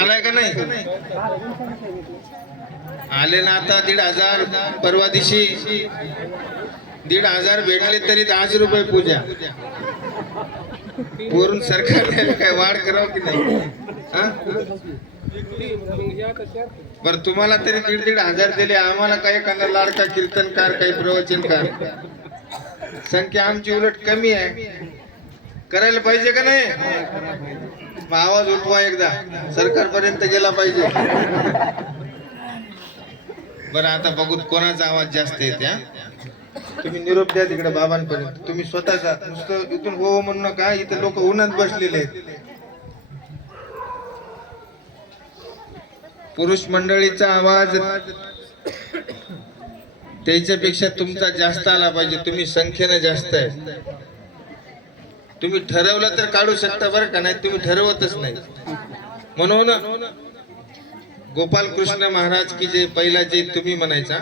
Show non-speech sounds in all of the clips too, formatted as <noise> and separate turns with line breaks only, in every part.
आलाय का नाही? आले ना आता दीड हजार परवा दिवशी दीड हजार भेटले तरी दहाच रुपये पूजा. वरून सरकारने काय वाढ करावं की नाही? बर तुम्हाला तरी दीड दीड हजार दिले आम्हाला काही एखादा लाडका कीर्तनकार काही प्रवचनकार? संख्या आमची उलट कमी आहे. करायला पाहिजे का नाही? आवाज उठवा एकदा. सरकारपर्यंत गेला पाहिजे. बरं आता बघू कोणाचा आवाज जास्त येते तुम्ही निरोप द्या तिकडे बाबांपर्यंत. तुम्ही स्वतः जा नुसतं इथून हो हो म्हणू नका. इथे लोक उन्हात बसलेले आहेत. पुरुष मंडळीचा आवाज त्याच्यापेक्षा तुमचा जास्त आला पाहिजे. तुम्ही संख्येनं जास्त आहे. तुम्ही ठरवलं तर काढू शकता बरं का? नाही तुम्ही ठरवतच नाही. म्हणून गोपाल कृष्ण महाराज की जे पहिला जे तुम्ही म्हणायचा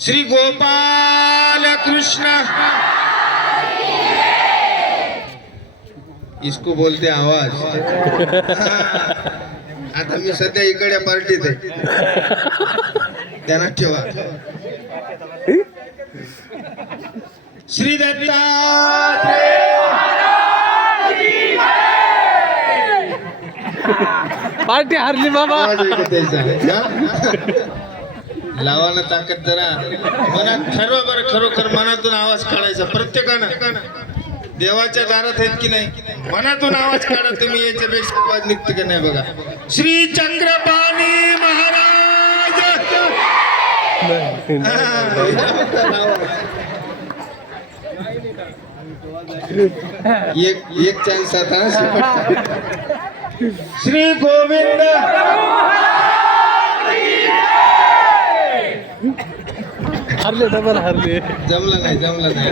श्री गोपाल कृष्ण. इसको बोलते आवाज. आता मी सध्या इकडे पार्टीत आहे. त्यांना ठेवा. श्री दत्तात्रेय
पार्टी हारली बाबा.
आवाज ऐकत यायचा आहे, हा? लावा ना ताकद जरा. मनात ठरवा बरं खरोखर मनातून आवाज काढायचा. प्रत्येकानं. देवाच्या दारात आहेत की नाही? मनातून आवाज काढा. तुम्ही याच्यापेक्षा आवाज निघते की नाही बघा. श्री चंद्रपाणी महाराज. एक एक चान्स आता. <laughs> श्री गोविंद.
हारले डबल हारले.
जमला नाही जमला नाही.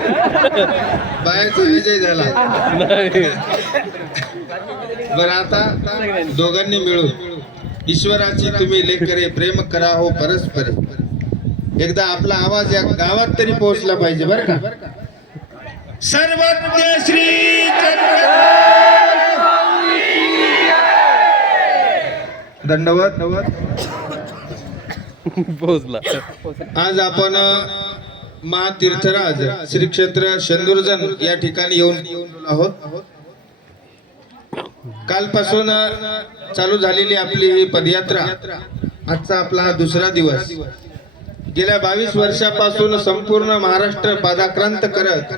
बायाचा विजय झाला. बरं आता दोघांनी मिळून ईश्वराची तुम्ही लेकरे प्रेम करा हो परस्पर. एकदा आपला आवाज या गावात तरी पोहोचला पाहिजे बरं का? सर्वज्ञ श्री दंडवत.
पोहोचला.
आज आपण महातीर्थराज श्री क्षेत्र शेंदुरजन या ठिकाणी येऊन येऊन आहोत. कालपासून चालू झालेली आपली ही पदयात्रा आजचा आपला हा दुसरा दिवस. गेल्या बावीस वर्षापासून संपूर्ण महाराष्ट्र पादाक्रांत करत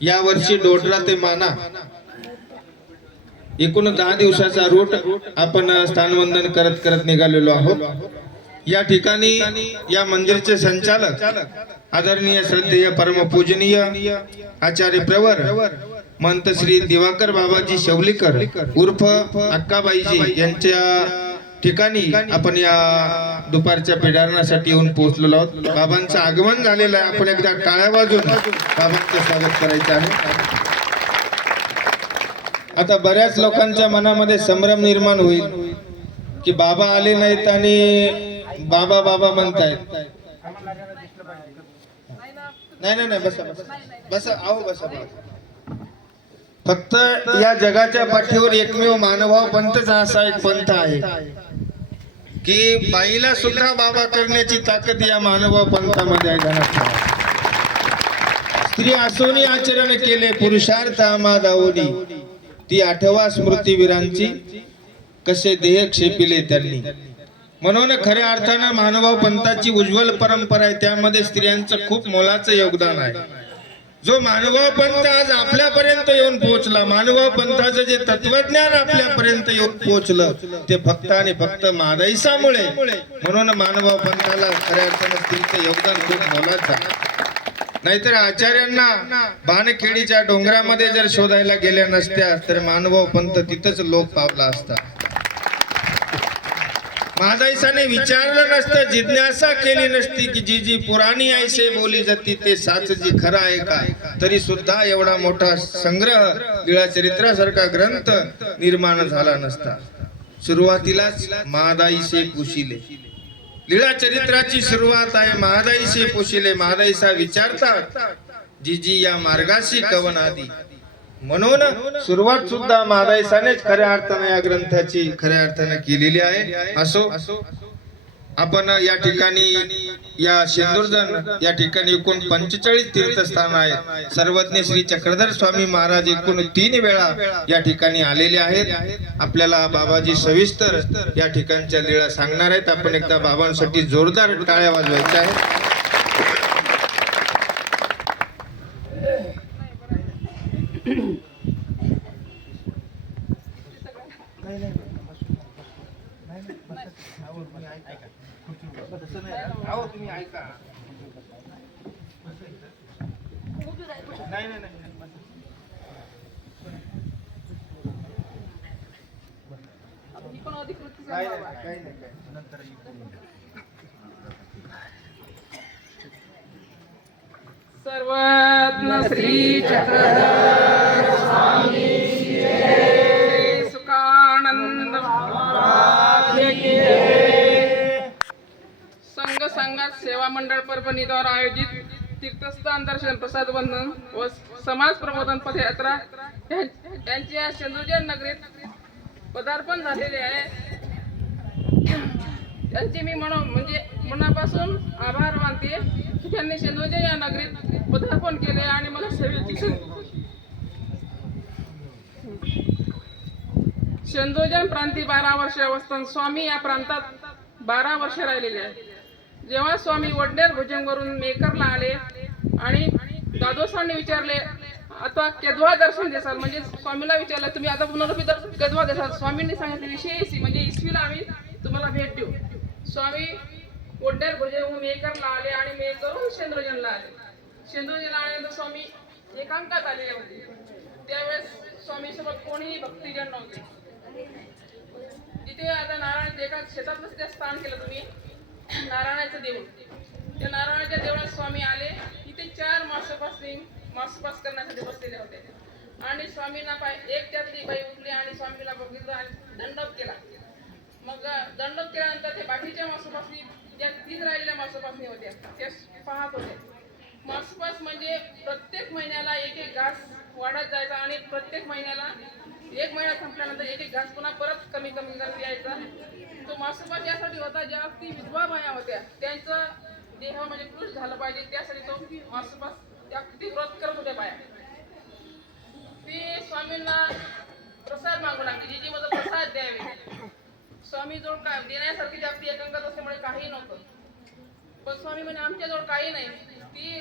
या वर्षी डोडरा ते माना. एकूण दहा दिवसाचा रूट आपण स्थानवंदन करत करत निघालेलो आहोत. या ठिकाणी या मंदिरचे संचालक आदरणीय श्रद्धेय परमपूजनीय आचार्य प्रवर मंत श्री दिवाकर बाबाजी शेवलीकर उर्फ अक्काबाईजी यांच्या ठिकाणी आपण या दुपारच्या पेडारणासाठी येऊन पोहोचलेलो आहोत. बाबांचं आगमन झालेलं आहे. आपण एकदा टाळ्या वाजून बाबांचं स्वागत करायचं आहे. आता बऱ्याच लोकांच्या मनामध्ये संभ्रम निर्माण होईल की बाबा आले नाहीत आणि बाबा बाबा म्हणतायत. नाही नाही नाही बसा बसा. बसा आहो बसा फक्त या जगाच्या पाठीवर एकमेव मानभाव पंथचा असा एक पंथ आहे. की बाईला सुद्धा बाबा करण्याची ताकद या मानभाव पंथामध्ये आहे स्त्री असोनी आचरण केले पुरुषार्थ आमा दावोनी ती आठवा स्मृतीवीरांची कसे देह क्षेपिले त्यांनी. म्हणून खऱ्या अर्थानं मानवा पंथाची उज्ज्वल परंपरा आहे त्यामध्ये स्त्रियांचं खूप मोलाचं योगदान आहे. जो मानवा पंथ आज आपल्यापर्यंत येऊन पोहोचला मानवा पंथाचं जे तत्वज्ञान आपल्यापर्यंत येऊन पोहोचलं ते फक्त आणि फक्त मादाईसामुळे म्हणून मानवा पंथाला खऱ्या अर्थानं तुमचं योगदान खूप मोलाचं नाहीतर आचार्यांना बाणखेडीच्या डोंगरामध्ये जर शोधायला गेल्या नसत्या तर मानव पंत तिथंच लोक पावला असता. महादाईसाने विचारलं नसतं जिज्ञासा केली नसती की जी जी पुराणी आयसे बोली जाती ते साच जी खरं आहे का? तरी सुद्धा एवढा मोठा संग्रह लीळा चरित्रासारखा ग्रंथ निर्माण झाला नसता. सुरुवातीलाच महादाईसे पुशिले. लीळा चरित्राची सुरुवात आहे महादाईशी पुशिले. महादाईसा विचारतात जी जी या मार्गाशी कवन आधी? म्हणून सुरुवात सुद्धा मादायसानेच खऱ्या अर्थाने या ग्रंथाची खऱ्या अर्थाने केलेली आहे. असो आपण या ठिकाणी या शेंदुरजण या ठिकाणी एकूण पंचेचाळीस तीर्थस्थान आहेत सर्वज्ञ श्री चक्रधर स्वामी महाराज एकूण तीन वेळा या ठिकाणी आलेले आहेत. आपल्याला बाबाजी सविस्तर या ठिकाणच्या लीळा सांगणार आहेत. आपण एकदा बाबांसाठी जोरदार टाळ्या वाजवायच्या आहेत तुम्ही ऐका नाही नाही नाही
ही पण अधिकृत
काही नाही काही नाही काही नंतर
सर्वज्ञ श्री चक्रधर स्वामी जय सुखानंद महाराज की जय. संघ संघात सेवा मंडळ परभणीद्वारा आयोजित तीर्थस्थान दर्शन प्रसाद वंदन व समाज प्रबोधन पदयात्रा यां- यांचे या चंद्रजन नगरीत पदार्पण झालेले आहे. त्यांचे मी म्हणून म्हणजे मनापासून आभार मानते की त्यांनी चंद्रजन या नगरीत पदार्पण केले आणि मला सेवेची शंदोजन प्रांती बारा वर्षे अवस्थान. स्वामी या प्रांतात बारा वर्षे राहिलेले आहेत. जेव्हा स्वामी वडनेर भुजंगवरून मेकरला आले आणि दादोसांनी विचारले आता केदवा दर्शन देसाल? म्हणजे स्वामीला विचारलं तुम्ही आता पुनरुपी दर्शन केदवा देसाल? स्वामींनी सांगितले विषयी म्हणजे इसवीला आम्ही तुम्हाला भेट देऊ. स्वामी वडनेर भुजंगवरून मेकरला आले आणि मेकरून शेंद्रजनला आले. शेंद्रजनला आल्यानंतर स्वामी एकांकात आलेले होते. त्यावेळेस स्वामी सोबत कोणीही भक्तिजन नव्हते. तिथे आता नारायण एका शेतातच ते स्थान केलं तुम्ही. नारायणाचं देऊळ. त्या नारायणाच्या देवळात स्वामी आले. तिथे चार मासोपासून मासोपास करण्यासाठी बसलेले होते. आणि स्वामींना पाय एक त्यातली बाई उठली आणि स्वामीला बघितलं आणि दंडप केला. मग दंडप केल्यानंतर ते बाकीच्या मासोपासनी ज्या तीन राहिलेल्या मासोपासनी होत्या. त्या पाहत होते. मासोपास म्हणजे प्रत्येक महिन्याला एक एक घास वाढत जायचा आणि प्रत्येक महिन्याला एक महिना संपल्यानंतर एक एक घास पुन्हा परत कमी कमी करत यायचा. तो मासोपास यासाठी होता ज्या अगदी विधवा बाया होत्या त्यांचं देह म्हणजे कृष झालं पाहिजे. त्यासाठी तो मासोपास त्या अगदी व्रत करत होत्या बाया. ती स्वामींना प्रसाद मागू लागले. जी जी मला प्रसाद द्यावे. स्वामी जवळ काय देण्यासारखी जागती एकांकात असल्यामुळे काही नव्हतं. पण स्वामी म्हणे आमच्याजवळ काही नाही. ती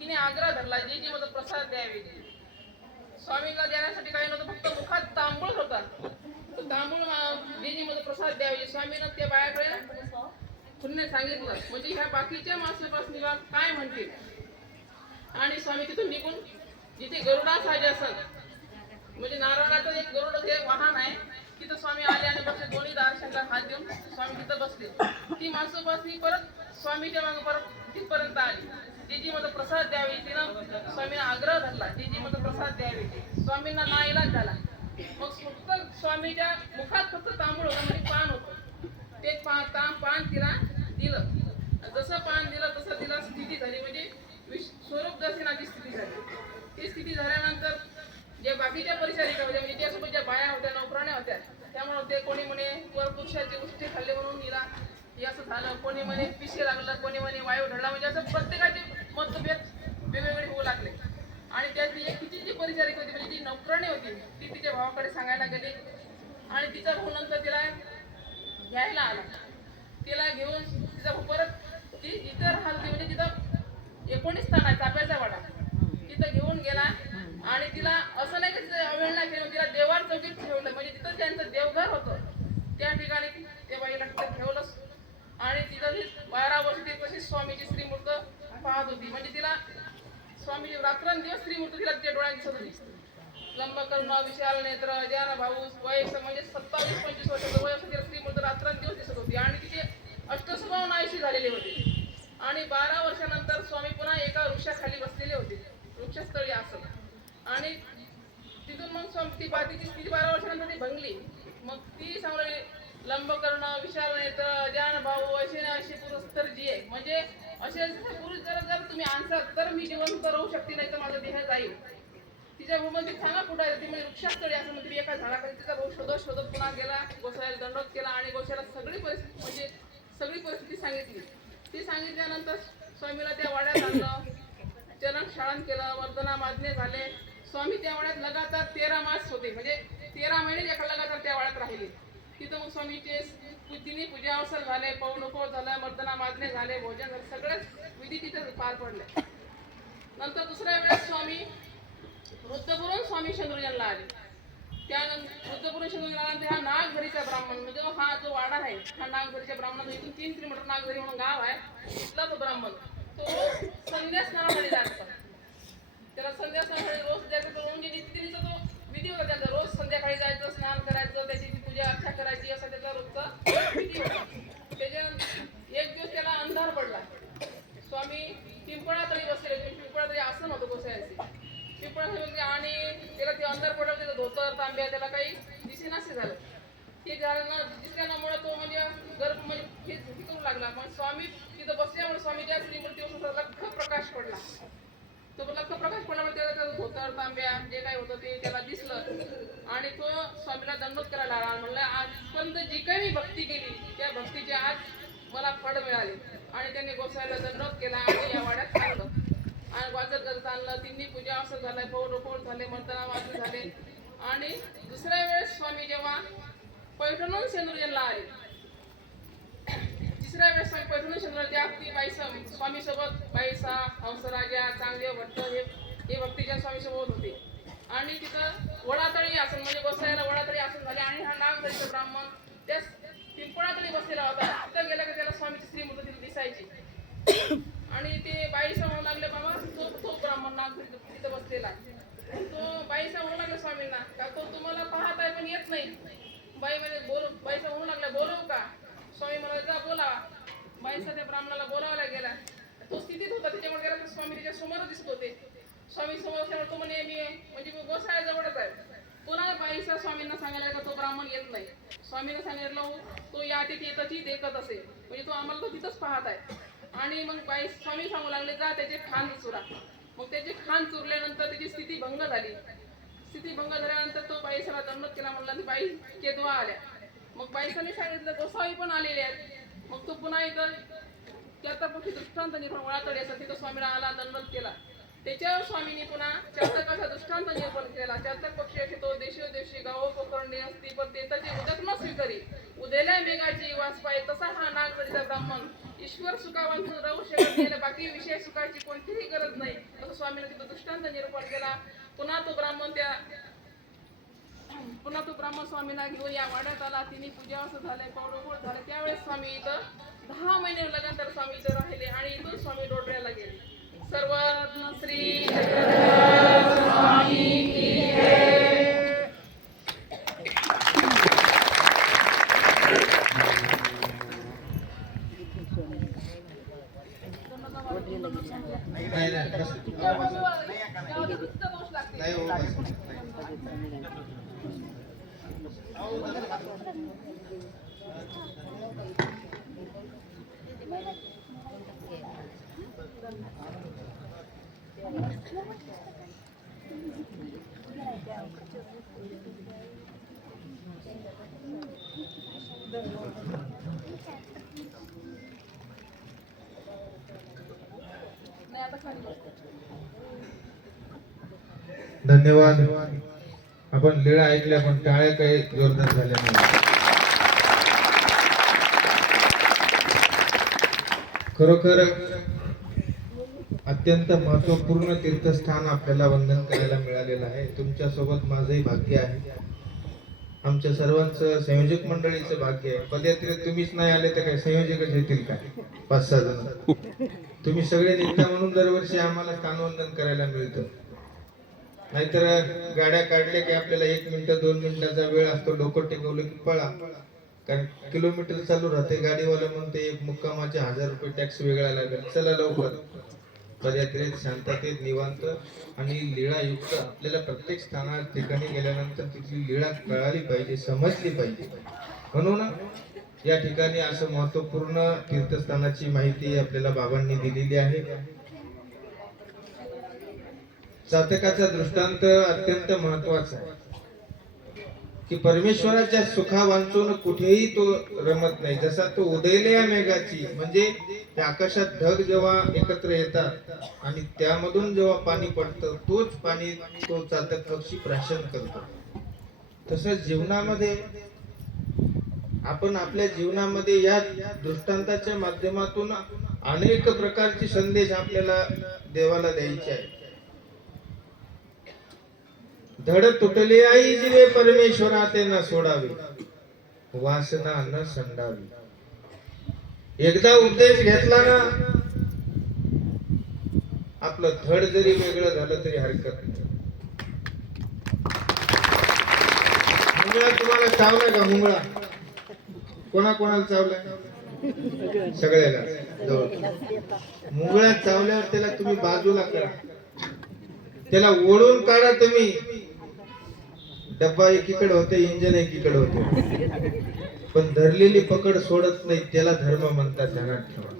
तिने आग्रह धरला जी जी मला प्रसाद द्यावे. स्वामीला देण्यासाठी काही नव्हतं फक्त मुखात तांबूळ होता. तो तांबूळ देणीमध्ये प्रसाद द्यावे. स्वामीनं त्या बायाकडे पुन्हा सांगितलं म्हणजे ह्या बाकीच्या मासेपासनीला काय म्हणतील? आणि स्वामी तिथून निघून जिथे गरुडा साजे असत म्हणजे नारायणाचं एक गरुड हे वाहन आहे तिथं स्वामी आले आणि बसले. दोन्ही दारशांना हात देऊन स्वामी तिथं बसले. ती मासोपासनी परत स्वामीच्या मागे परत तिथपर्यंत आली. तिची मला प्रसाद द्यावे तिनं स्वामींना आग्रह धरला तिची मला प्रसाद द्यावे. स्वामींना ना इलाज झाला. मग फक्त स्वामीच्या मुखात फक्त तांबूळ होतं म्हणजे पान होतं. ते पा ताम पान तिला दिलं. जसं पान दिलं तसं तिला स्थिती झाली. म्हणजे विश- स्वरूप दर्शनाची स्थिती झाली. ती स्थिती झाल्यानंतर जे बाकीच्या परिचारिका होत्या म्हणजे त्यासोबत ज्या बाया होत्या नोकराण्या होत्या त्यामुळे ते कोणी म्हणे वर पुरुषाचे गोष्टी खाल्ले म्हणून हिला हे असं झालं कोणी म्हणे पिशी लागलं कोणी म्हणे वायू ढळला म्हणजे असं प्रत्येकाचे मतभेद वेगवेगळे होऊ लागले. आणि त्यातली एक तिची जी परिचारिक होती म्हणजे जी नोकरणी होती ती तिच्या भावाकडे सांगायला गेली. आणि तिचा भाऊ नंतर तिला घ्यायला आला. तिला घेऊन तिचा भाऊ परत ती इथं राहते म्हणजे तिथं एकोणीस स्थान आहे चाप्याचा वाडा. तिथं घेऊन गेला आणि तिला असं नाही की तिथे अवहेलना केली तिला देवार चौकीत ठेवलं. म्हणजे तिथं त्यांचं देवघर होतं. त्या ठिकाणी त्या बाईला तिथं ठेवलं. आणि तिथं बारा वर्ष ती स्वामीची श्रीमूर्त पाहत होती म्हणजे तिला स्वामीची रात्रंदिवस श्रीमूर्त तिला तिच्या डोळ्यात दिसत होती. लंब कर्म विशाल नेत्र अजान भाऊ वयस म्हणजे सत्तावीस पंचवीस वर्षाचं वय असं तिला श्रीमूर्त रात्रंदिवस दिसत होती. आणि तिचे अष्टस्वभाव नाहीशी झालेले होते. आणि बारा वर्षानंतर स्वामी पुन्हा एका वृक्षाखाली बसलेले होते. वृक्षस्थळी असत आणि तिथून मग स्वामी ती बा- तिची बारा वर्षानंतर ती भंगली. मग ती सांगली लंब करणं विशाल नेत्र जान भाऊ असे ना असे पुरुष तर जी आहे म्हणजे असे असे पुरुष जर जर तुम्ही आणसाल तर मी जिवंत राहू शकते नाही तर माझा देह जाईल. तिच्या भूमती सांगा कुठं आहे. ती म्हणजे वृक्षास्थळी असं म्हणजे एका झाडाखाली तिचा भाऊ शोधत शोधत पुन्हा गेला गोसाळ्याला दंडोत केला आणि गोशाला सगळी परिस्थिती म्हणजे सगळी परिस्थिती सांगितली. ती सांगितल्यानंतर स्वामीला त्या वाड्यात आणलं चरण शाळान केलं वर्धना माजने झाले. स्वामी त्या वाड्यात लगातार तेरा मास होते. म्हणजे तेरा महिने एका लगातार त्या वाड्यात राहिले. तिथं मग स्वामीचे तिन्ही पूजा अवसर झाले पवनुको झालं मर्दना माजणे झाले भोजन झालं सगळेच विधी तिथे पार पडले. नंतर दुसऱ्या वेळेस स्वामी वृद्धपुरून स्वामी चंद्रजनला आले. त्यानंतर वृद्धपुरून चंद्रजनानंतर हा नागझरीचा ब्राह्मण म्हणजे हा जो वाडा आहे हा नागझरीच्या ब्राह्मण इथून तीन किलोमीटर नागझरी म्हणून गाव आहे तिथला तो ब्राह्मण. तो रोज संध्या स्नानासाठी जायचा त्याला संध्या स्नानासाठी रोज जायचं तो म्हणजे नित्यदिनीचा तो विधी होता त्याचा रोज संध्याकाळी जायचं स्नान करायचं त्याची ती पूजा अर्चा करायची असा त्याचा रोजचा विधी होता त्याच्यानंतर एक दिवस त्याला अंधार पडला स्वामी पिंपळातळी बसले होते पिंपळातळी आसन होतं गोसायचे पिंपळातळी बसले आणि त्याला ते अंधार पडलं त्याचं धोतर तांब्या त्याला काही दिसेनासे झालं. ते झालं ना दिसल्यामुळे तो म्हणजे गर्भ म्हणजे हे करू लागला. पण स्वामी तिथं बसल्यामुळे स्वामीच्या श्रीमूर्तीवर लख प्रकाश पडला. तो लख्ख प्रकाश पडल्यामुळे त्याला त्याचं धोतर तांब्या जे काही होतं ते त्याला दिसलं. आणि तो स्वामीला दंडोत करायला लागला म्हणलं आजपर्यंत जी काही मी भक्ती केली त्या भक्तीचे आज मला फळ मिळाले. आणि त्यांनी गोसायला दंडोत केला आणि या वाड्यात सांगलं आणि वाजत गजत आणलं तिन्ही पूजा असं झालं पौर पौर झाले मर्दना वाजत झाले. आणि दुसऱ्या वेळेस स्वामी जेव्हा पैठणून सेंद्रजनला आले तिसऱ्या वेळेस स्वामी पैठणून सेंद्रजन त्या भक्ती बाईसा स्वामी सोबत बाईसा हंसराजा चांगदेव भट्ट हे हे भक्तीच्या स्वामी सोबत होते. आणि तिथं वडातळी आसन म्हणजे बसायला वडातळी आसन झाले आणि हा नागधरीचा ब्राह्मण त्या पिंपळातळी बसलेला होता. तिथं गेला की त्याला स्वामीची स्त्री तिथे दिसायची. आणि ते बाईसा सांगू लागले बाबा तो तो ब्राह्मण नागधरी तिथं बसलेला. तो बाईसा सांगू लागला स्वामींना. का तो तुम्हाला पाहत आहे पण येत नाही. बाई म्हणजे बोल बाई सांगू लागला बोलवू का? स्वामी म्हणाले जा बोला. बाईचा त्या ब्राह्मणाला बोलावला गेला. तो स्थितीत होता त्याच्यामुळे गेला तर स्वामी त्याच्यासमोर दिसत होते. स्वामी समोर असल्यामुळे तो म्हणे मी म्हणजे मी गोसाळ्याजवळच आहे. पुन्हा बाईसा स्वामींना सांगायला का तो ब्राह्मण येत नाही. स्वामींना सांगितलं तो या तिथे येतं ती देखत असे म्हणजे तो आम्हाला तो तिथंच पाहत आहे. आणि मग बाई स्वामी सांगू लागले जा त्याचे खान चुरा. मग त्याचे खान चुरल्यानंतर त्याची स्थिती भंग झाली. स्थिती भंग झाल्यानंतर तो बाईसाला दंडत केला म्हणला की बाई केदवा आल्या. मग बाईसाने सांगितलं गोसावी पण आलेले आहेत. मग तो पुन्हा इथं त्याचा पक्षी दृष्टांत निर्माण वळातडे असं तिथं स्वामीला आला दंडत केला. त्याच्यावर स्वामींनी पुन्हा चातकाचा दृष्टांत निर्माण केला. चातक पक्षी असे तो देशी देशी गावो पोकरणे असती पण ते त्याची उदक न स्वीकारी उद्याला मेघाची वास पाय तसा हा नागपरीचा ब्राह्मण. ईश्वर सुखावंत राहू शकत नाही बाकी विषय सुखाची कोणतीही गरज नाही. असं स्वामीने तिथं दृष्टांत निरूपण केला. पुन्हा तो ब्राह्मण त्या पुन्हा तो ब्राह्मण स्वामीला घेऊन या वाड्यात आला. तिने पूजा असं झालंय पौडोपळ झालं. त्यावेळेस स्वामी इथं दहा महिने लगातार स्वामी इथं राहिले आणि इथून स्वामी डोडऱ्याला गेले. सर्व श्री स्वामी की जय.
नाही नाही बस.
त्या बाजूला- त्या बाजूला फक्त दोष लागतील.
नाही हो बस.
नाही आता खाली बस.
धन्यवाद. आपण लीळा ऐकल्या पण टाळ्या काही जोरदार झाल्या नाही. खरोखर अत्यंत महत्त्वपूर्ण तीर्थस्थान आपल्याला वंदन करायला मिळालेलं आहे. तुमच्यासोबत माझंही भाग्य आहे. आमच्या सर्वांचं संयोजक मंडळीचं भाग्य आहे. पदयात्रेत तुम्हीच नाही आले तर काय संयोजकच येतील काय पाच सहा जण. तुम्ही सगळे निघता म्हणून दरवर्षी आम्हाला स्थानवंदन करायला मिळतं. नाहीतर गाड्या काढल्या की आपल्याला एक मिनिट दोन मिनिटाचा वेळ असतो. डोकं टेकवलं की पळा. कारण किलोमीटर चालू राहते. गाडीवाला म्हणते एक मुक्कामाचे हजार रुपये टॅक्स वेगळा लागेल. चला लवकर. पदयात्रेत शांततेत निवांत आणि लीळायुक्त आपल्याला प्रत्येक स्थाना ठिकाणी गेल्यानंतर तिथली लीळा कळाली पाहिजे समजली पाहिजे. म्हणून या ठिकाणी असं महत्त्वपूर्ण तीर्थस्थानाची माहिती आपल्याला बाबांनी दिलेली आहे. चातकाचा दृष्टांत अत्यंत महत्त्वाचा आहे. की परमेश्वराच्या सुखा वांचून कुठेही तो रमत नाही. जसा तो उदयल्या मेघाची म्हणजे त्या आकाशात ढग जेव्हा एकत्र येतात आणि त्यामधून जेव्हा पाणी पडतं तोच पाणी तो चातक पक्षी प्राशन करतो. तसंच जीवनामध्ये आपण आपल्या जीवनामध्ये या दृष्टांताच्या माध्यमातून अनेक प्रकारचे संदेश आपल्याला देवाला द्यायचे आहे धड तुटले आई जीवे परमेश्वरा ते न सोडावे वासना न संडावी. एकदा उपदेश घेतला ना आपलं धड जरी वेगळं झालं तरी हरकत नाही. मुंगळा तुम्हाला चावलाय का मुंगळा? कोणा कोणाला चावलाय? सगळ्याला. जवळ. मुंगळ्यात चावल्यावर त्याला तुम्ही बाजूला करा. त्याला ओढून काढा तुम्ही. डब्बा एकीकडे होते इंजन एकीकडे होते. पण धरलेली पकड सोडत नाही त्याला धर्म म्हणतात ध्यानात ठेवा.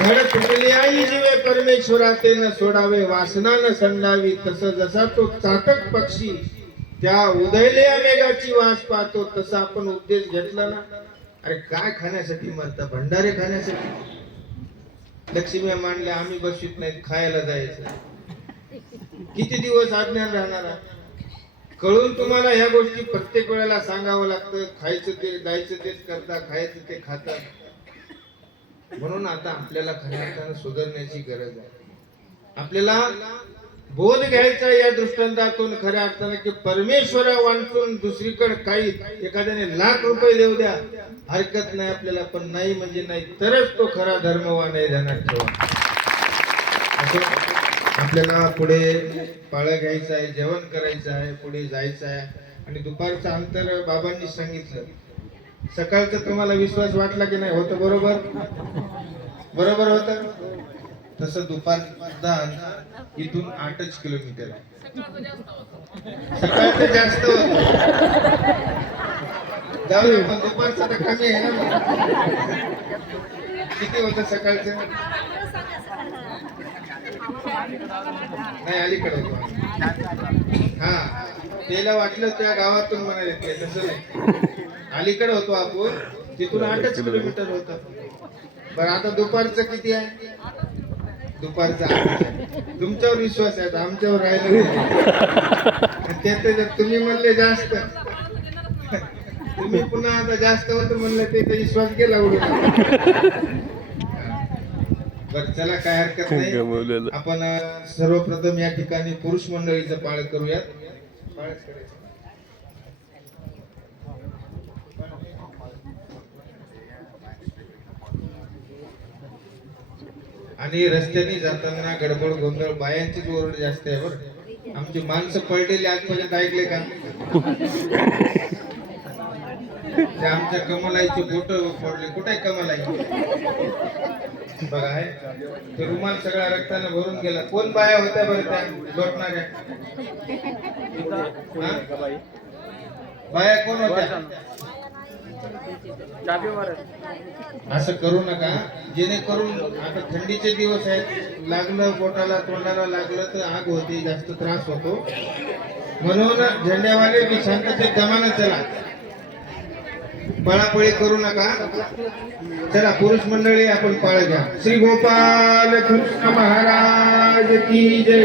धड तुटली जीवे परमेश्वराते न सोडावे वासना न संडावी तस जसा तो चाटक पक्षी त्या उदयल्या मेघाची वास पाहतो तसा आपण उपदेश घेतला ना. अरे काय खाण्यासाठी मरता? भंडारे खाण्यासाठी. लक्ष्मी मांडल्या आम्ही बसवीत नाही खायला जायचं. किती दिवस अज्ञान राहणार? आहे? कळून तुम्हाला ह्या गोष्टी प्रत्येक वेळेला सांगावं लागतं खायचं ते जायचं तेच करता खायचं ते खातात म्हणून आता आपल्याला खऱ्या अर्थानं सुधारण्याची गरज आहे. आपल्याला बोध घ्यायचा या दृष्टांतातून खऱ्या अर्थानं की परमेश्वरा वांचून दुसरीकडे काही एखाद्याने लाख रुपये देऊ द्या हरकत नाही आपल्याला पण नाही म्हणजे नाही तरच तो खरा धर्मवान आहे ध्यानात ठेवा. असं आपल्याला पुढे पाळा घ्यायचं आहे जेवण करायचं आहे पुढे जायचं आहे. आणि दुपारचं अंतर बाबांनी सांगितलं. सकाळचं तुम्हाला विश्वास वाटला की नाही? होतं बरोबर? बरोबर होत? तसं दुपारचा इथून आठच किलोमीटर. आहे
सकाळचं जास्त होत.
जाऊ पण दुपारचं तर कमी आहे ना. किती होतं सकाळचं? नाही अलीकडे. होतो हा. त्याला वाटलं त्या गावातून मला येते तसं नाही. अलीकडे होतो आपण. तिथून आठच किलोमीटर. होत. बरं आता दुपारचं किती आहे? दुपारचं. तुमच्यावर विश्वास आहे आमच्यावर राहिलं. त्यात तुम्ही म्हणले जास्त. तुम्ही पुन्हा आता जास्त होतं म्हणलं ते तर विश्वास गेला उडून. बर चला काय हरकत नाही. आपण सर्वप्रथम या ठिकाणी पुरुष मंडळीचं पाळ करूयात. आणि रस्त्याने जाताना गडबड गोंधळ बायांचीच ओरड जास्त आहे बरं. आमची माणसं पडलेली आजपर्यंत ऐकले का? ते आमच्या कमलाईचे बोट पडले कुठे आहे कमलाई? बघा आहे. ते रुमाल सगळ्या रक्ताने भरून गेला. कोण बाया होत्या बरं त्या लोटणाऱ्या? हा? बाया कोण होत्या? असं करू नका जेणेकरून आता थंडीचे दिवस आहेत. लागलं पोटाला तोंडाला लागलं तर आग होते जास्त त्रास होतो. म्हणून झेंड्यावाले मी शांततेत जमाना चला. पळापळी करू नका. चला पुरुष मंडळी आपण पाळ घ्या श्री गोपाल कृष्ण महाराज की जय.